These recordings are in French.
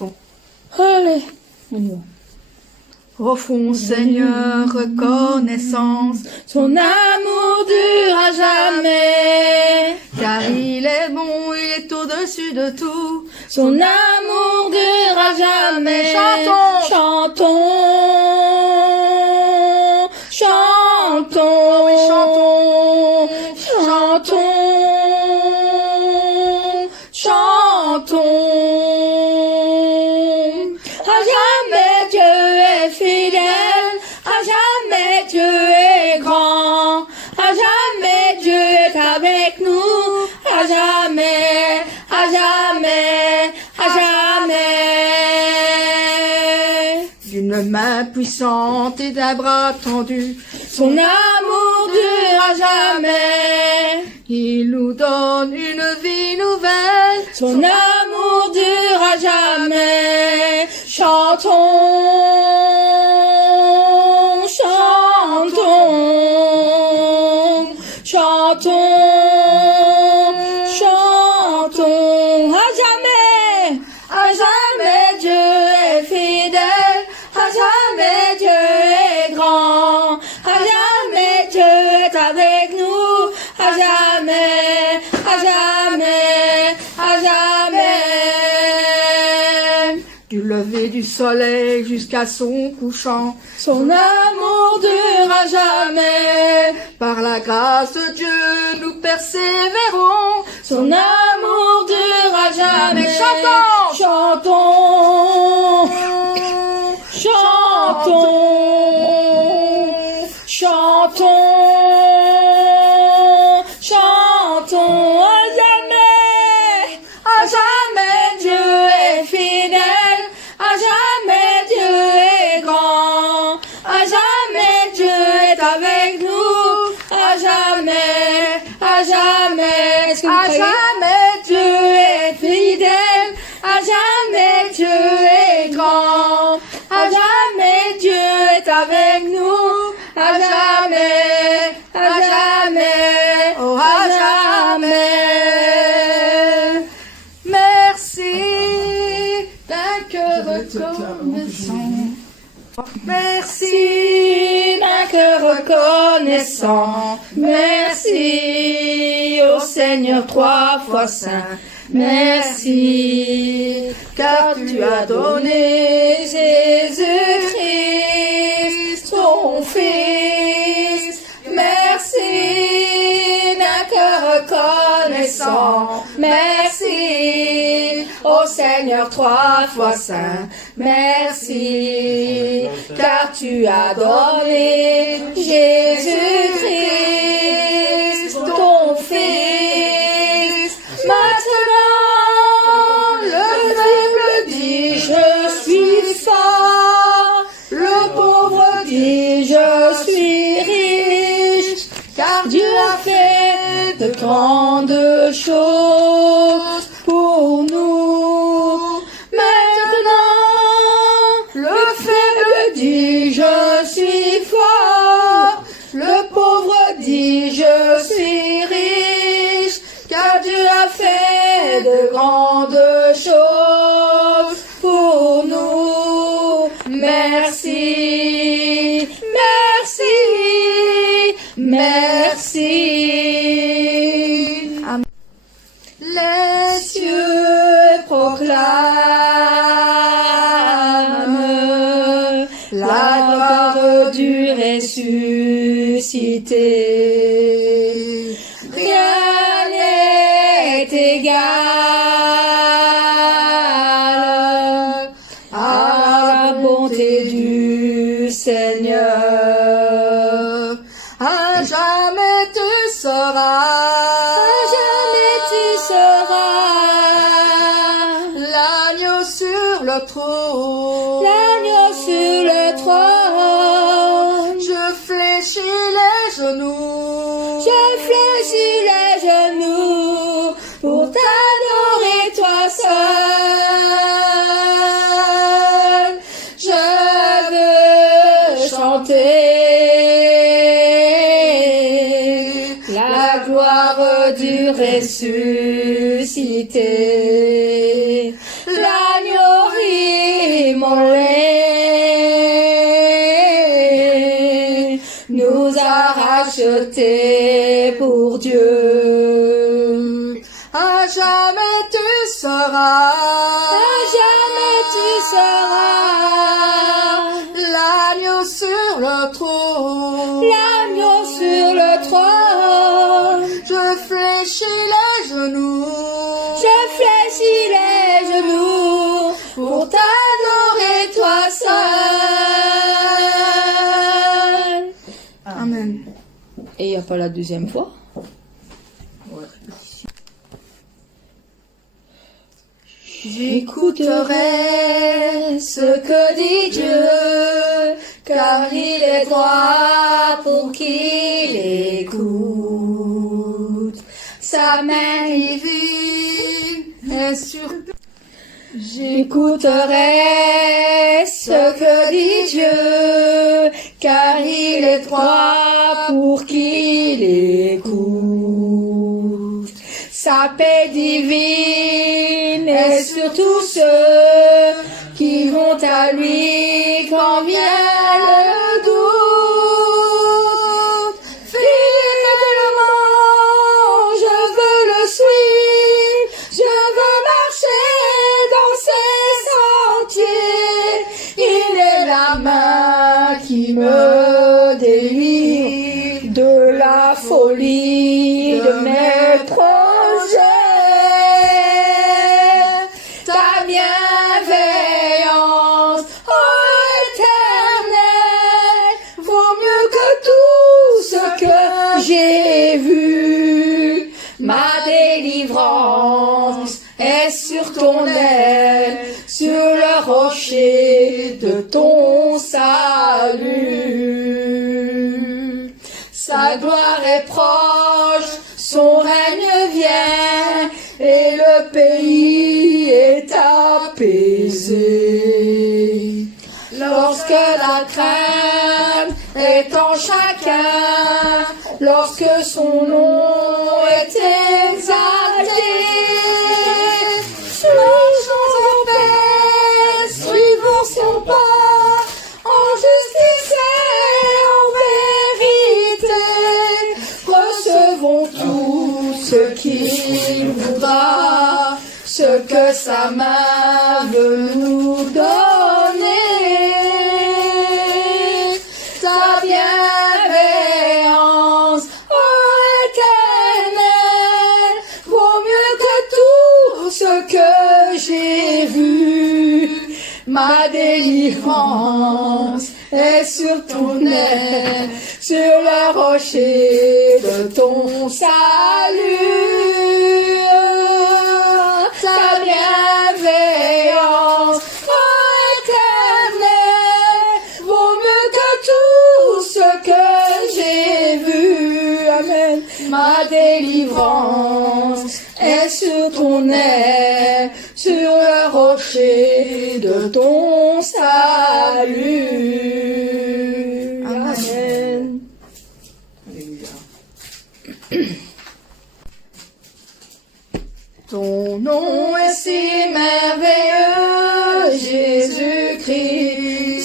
Bon. Allez, on y va. Profond Seigneur, reconnaissance, son amour durera jamais. Car il est bon, il est au-dessus de tout, son amour durera jamais. Chantons, chantons, chantons, oui, chantons, chantons, chantons. À jamais Dieu est fidèle, à jamais Dieu est grand, à jamais Dieu est avec nous, à jamais, à jamais, à jamais. D'une main puissante et d'un bras tendu, son amour durera jamais. Il nous donne une vie nouvelle, son amour durera jamais. Chantons, chantons, chantons, chantons. À jamais Dieu est fidèle, à jamais Dieu est grand, à jamais Dieu est avec nous, à jamais, à jamais, à jamais. Du lever du soleil jusqu'à son couchant, son amour durera jamais. Par la grâce de Dieu, nous persévérons, son amour durera jamais. Chantons, chantons, chantons, chantons, chantons. À jamais Dieu est fidèle, à jamais Dieu est grand, à jamais Dieu est avec nous, à jamais, à jamais, à jamais Dieu est fidèle, à jamais Dieu est grand, à jamais Dieu est avec nous, à jamais, à jamais, oh à jamais. Merci d'un cœur reconnaissant. Merci d'un cœur reconnaissant. Merci au Seigneur trois fois saint. Merci car tu as donné Jésus-Christ, ton Fils. Merci d'un cœur reconnaissant. Merci au Seigneur trois fois saint. Merci car tu as donné Jésus-Christ, ton Fils. Maintenant, le faible dit je suis fort, le pauvre dit je suis riche, car Dieu a fait de grandes choses pour nous. Maintenant, le faible dit je suis fort, le pauvre dit je suis riche, car Dieu a fait de grandes choses pour nous. Merci, merci, merci. Amen. Les cieux proclament la gloire du ressuscité. Rien n'est égal à la bonté du Seigneur. À jamais tu seras, l'agneau sur le trône, je fléchis les genoux, pour t'adorer toi seul. Je veux chanter la gloire du ressuscité. vérité. L'agneau immolé nous a rachetés pour Dieu. À jamais tu seras, À jamais tu seras l'agneau sur le trône. l'agneau sur le trône. Je fléchis les genoux, Je fléchis les genoux pour t'adorer toi seul. Amen. Et il n'y a pas la deuxième fois? J'écouterai ce que dit Dieu, car il est droit pour qu'il écoute. Sa main divine est sur... J'écouterai ce que dit Dieu, car il est droit pour qu'il écoute. Sa paix divine est sur tous ceux qui vont à lui quand vient le doute. Fidèlement, je veux le suivre, je veux marcher dans ses sentiers. Il est la main qui me délivre de la folie de mes projets. Ta bienveillance, ô Éternel, vaut mieux que tout ce que j'ai vu. Ma délivrance est sur ton aile, sur le rocher de ton salut. Sa gloire est proche, son règne vient, et le pays est apaisé. Lorsque la crainte est en chacun, lorsque son nom est exalté, marchons en paix, suivons son pas, en justice et en vérité. Recevons tout ce qu'il voudra, ce que sa main veut nous donner. Ta bienveillance, ô Éternel, vaut mieux que tout ce que j'ai vu. Ma délivrance est sur ton aile, sur le rocher de ton salut. Ta bienveillance, ô Éternel, vaut mieux que tout ce que j'ai vu. Amen. Ma délivrance est sur ton aile, sur le rocher de ton salut. Amen. Ton nom est si merveilleux, Jésus-Christ,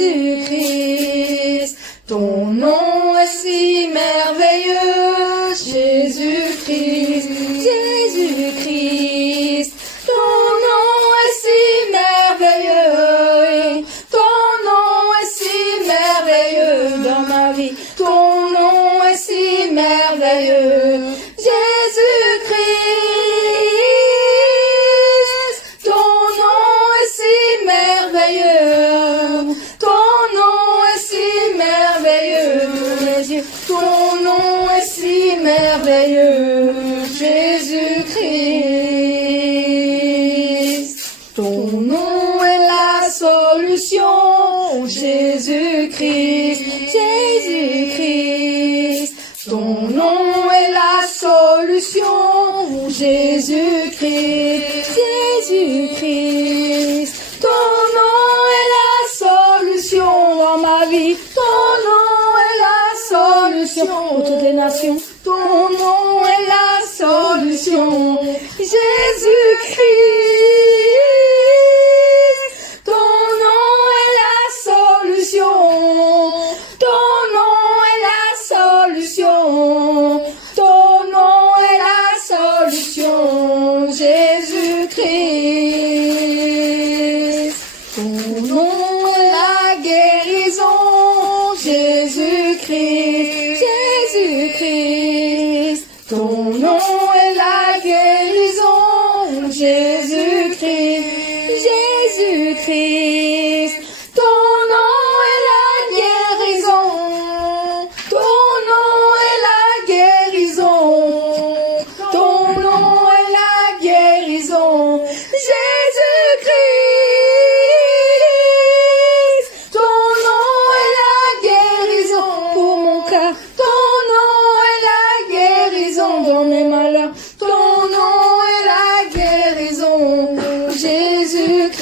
Jésus-Christ. Ton nom est si merveilleux, Jésus-Christ, Jésus-Christ. Ton nom est si merveilleux, ton nom est si merveilleux dans ma vie. Ton nom est si merveilleux, Jésus-Christ. Ton nom est si merveilleux, ton nom est si merveilleux, Jésus. Ton nom est si merveilleux, Jésus-Christ. Ton nom est la solution, Jésus-Christ, Jésus-Christ. Ton nom est la solution, Jésus-Christ, Jésus-Christ. Ton nom est la solution dans ma vie. Ton nom est la solution pour toutes les nations. Ton nom est la solution. solution. Jésus-Christ, ton nom est la solution. Ton nom est la solution. Ton nom est la solution. Jésus-Christ, ton nom est la guérison. Jésus-Christ, Jésus-Christ, ton nom est la guérison. Jésus-Christ, Jésus-Christ, ton nom est la guérison. Ton nom est la guérison. Ton nom est la guérison. Jésus-Christ, ton nom est la guérison pour mon cœur. Ton nom est la guérison dans mes malheurs. Ton nom est la guérison. Jésus-Christ,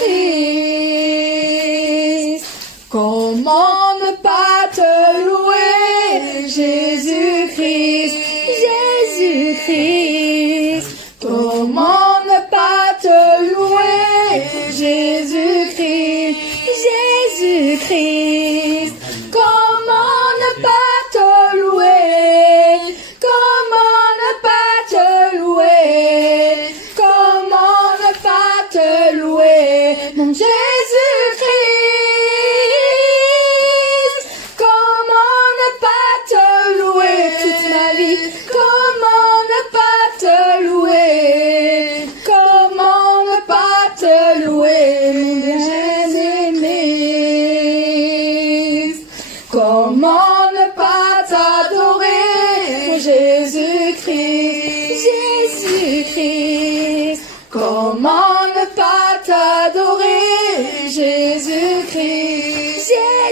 comment ne pas te louer? Jésus-Christ, Jésus-Christ, comment ne pas te louer? Jésus-Christ, Jésus-Christ, comment ne pas te louer? Comment ne pas te louer? Comment ne pas te louer? Mon Jésus-Christ, comment ne pas te louer toute ma vie? Comment ne pas te louer? Comment ne pas te louer, mon bien-aimé? Comment ne pas t'adorer, mon Jésus-Christ, Jésus-Christ? Comment ne pas t'adorer, Jésus-Christ,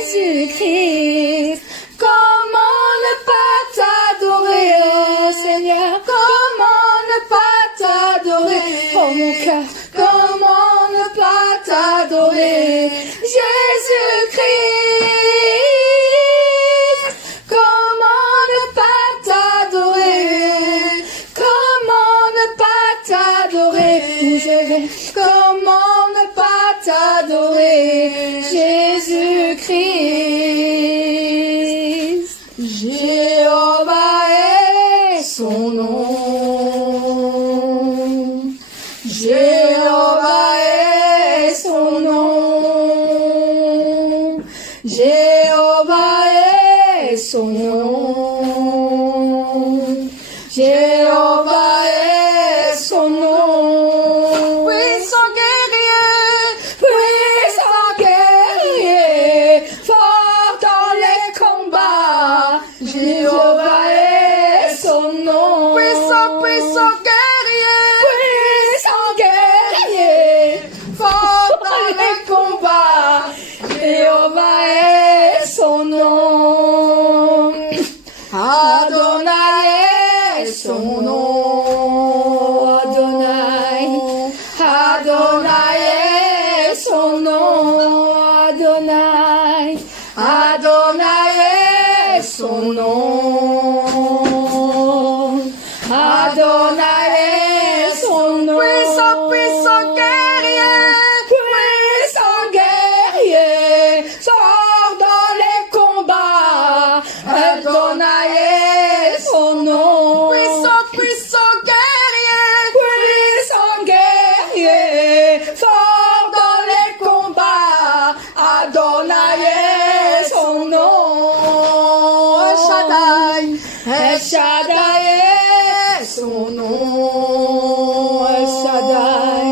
Jésus-Christ? Comment ne pas t'adorer, oh Seigneur? Comment ne pas t'adorer, oh mon cœur? Comment ne pas t'adorer, Jésus-Christ? Comment ne pas t'adorer? Comment ne pas t'adorer? Où je vais? Comment ne pas t'adorer, Jésus-Christ? Jéhovah est son nom. Jéhovah est son nom. Jéhovah est son nom. Jéhovah est son nom. Puissant guerrier, puissant guerrier, fort dans les combats. Jéhovah est son nom. Puissant, puissant guerrier, puissant guerrier, fort dans les combats. Jéhovah est son nom. Adonai est son nom. Adonai, Adonai est son nom. Adonai, Adonai est son nom. Adonai est son nom. Puissant, puissant guerrier, puissant guerrier, sort dans les combats. Adonai est son nom. Puissant, puissant guerrier, puissant guerrier, fort dans les combats. Adonai est son nom. El Shaddai, El Shaddai est son nom. El Shaddai,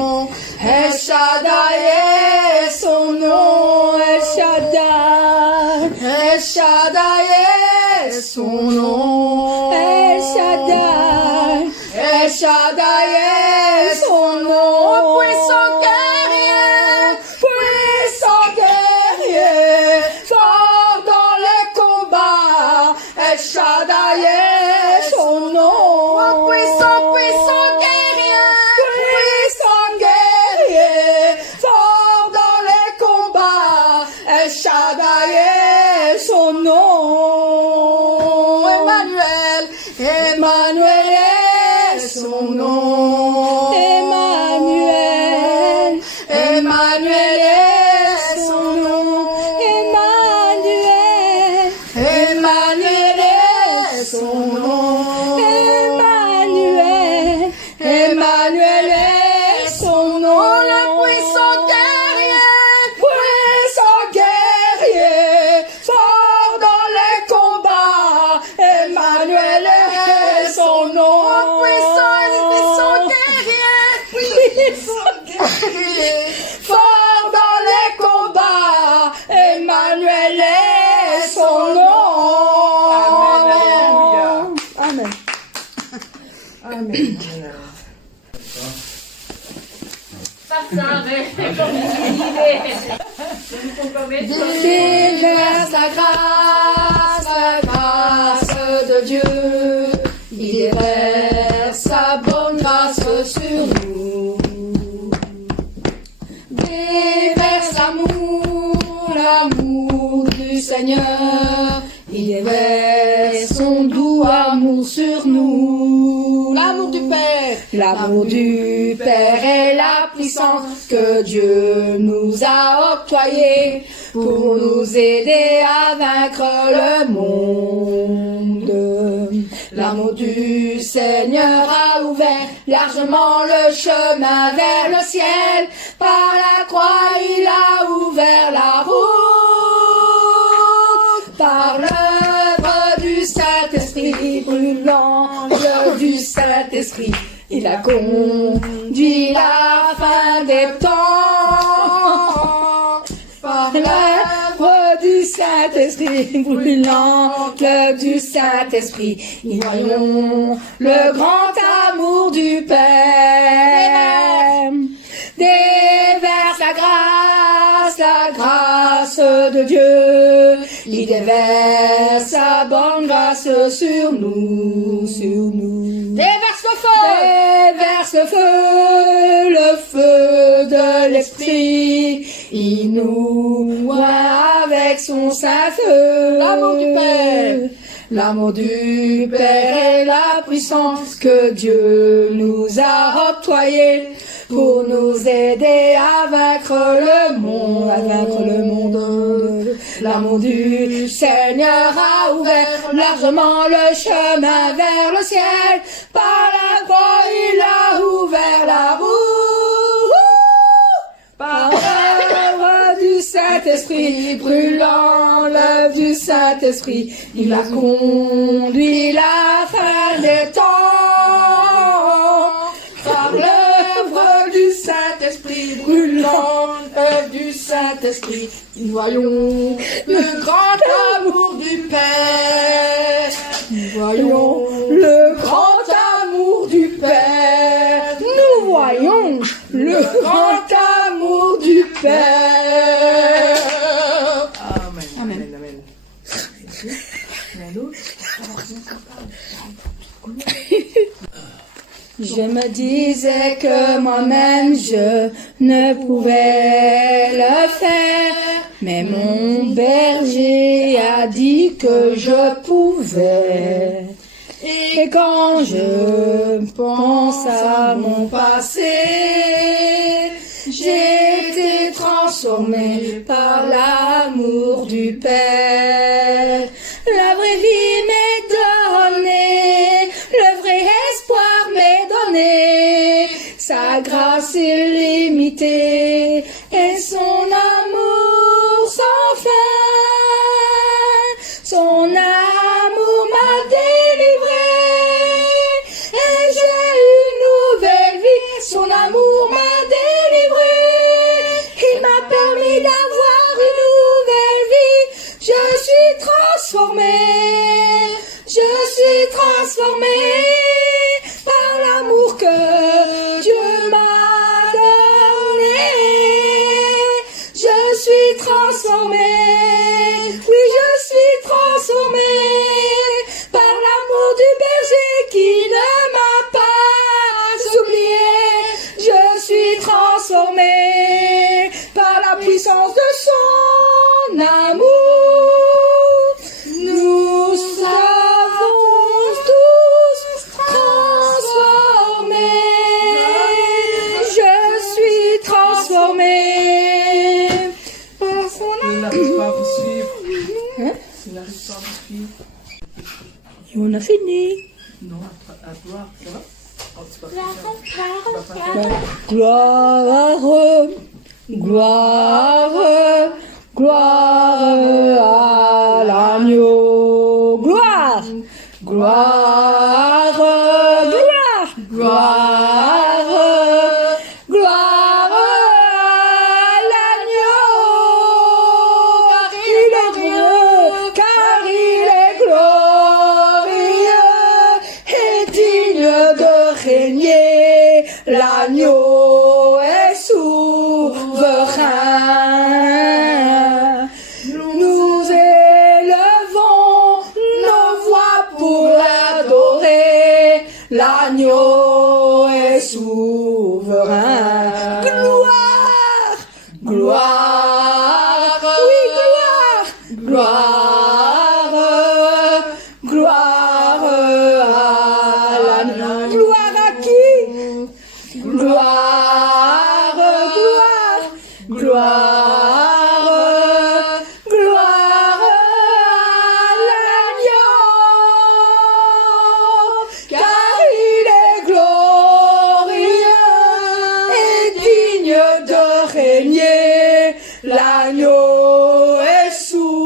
Emmanuel est son nom. Emmanuel. Emmanuel est son nom. Emmanuel. Emmanuel est son nom. Le puissant guerrier, fort dans les combats. Emmanuel est son nom. Puissant guerrier, fort dans les combats. Emmanuel est son nom. Amen. Amen. Déverse la grâce de Dieu. Il déverse sa bonne grâce sur nous. Déverse l'amour du Seigneur. Il déverse son doux amour sur nous. L'amour du Père. L'amour du Père est la puissance que Dieu nous a octroyée pour nous aider à vaincre le monde. L'amour du Seigneur a ouvert largement le chemin vers le ciel. Par la croix, il a ouvert la route. Par l'œuvre du Saint-Esprit brûlant, du Saint-Esprit, il a conduit la fin des temps. Par l'œuvre du Saint-Esprit brûlante du Saint-Esprit, nous voyons le grand amour du Père. Déverse la grâce de Dieu. Il déverse sa bonne grâce sur nous. Déverse le feu de l'Esprit. Il nous oint avec son saint feu. L'amour du Père. L'amour du Père est la puissance que Dieu nous a octroyée pour nous aider à vaincre le monde. L'amour du Seigneur a ouvert largement le chemin vers le ciel. Par la croix, il a ouvert la route. Par l'œuvre du Saint-Esprit brûlant, l'œuvre du Saint-Esprit, il a conduit la fin des temps. Par l'œuvre du Saint-Esprit brûlant, l'œuvre du Saint-Esprit, nous voyons le grand amour du Père. Nous voyons le grand amour du Père. Nous voyons le grand amour du Père. Amen. Je me disais que moi-même je ne pouvais le faire, mais mon berger a dit que je pouvais. Et quand je pense à mon passé, j'ai été transformée par l'amour du Père. La vraie vie m'est donnée, le vrai espoir m'est donné, sa grâce illimitée et son amour sans fin. Son amour m'a délivré et j'ai une nouvelle vie. Son amour m'a délivré, il m'a permis d'avoir une nouvelle vie. Je suis transformée par l'amour que Dieu m'a donné. Je suis transformée, oui je suis transformée par l'amour du berger qui ne m'a pas oublié. Je suis transformée par la puissance de son amour. Nous avons tous transformés. Je suis transformée Il n'arrive pas à me suivre. Et on a fini. Non, à gloire, ça va? Oh, c'est pas grave. Gloire, gloire, gloire à l'agneau. Gloire, gloire, gloire, gloire, gloire à l'agneau. Car il est glorieux, car il est glorieux et digne de régner. L'agneau est souverain. Nous élevons nos voix pour l'adorer. L'agneau est souverain. Gloire, gloire, oui, gloire, gloire, gloire à l'agneau. Gloire à qui? Gloire, gloire, gloire, gloire à l'agneau, car il est glorieux et digne de régner. L'agneau est souverain.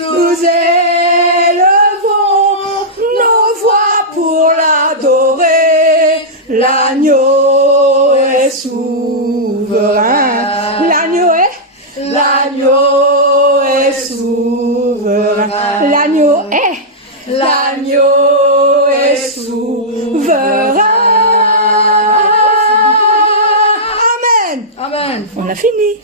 Nous élevons nos voix pour l'adorer. L'agneau est souverain. L'agneau est souverain. L'agneau est souverain. Amen. Amen. On a fini.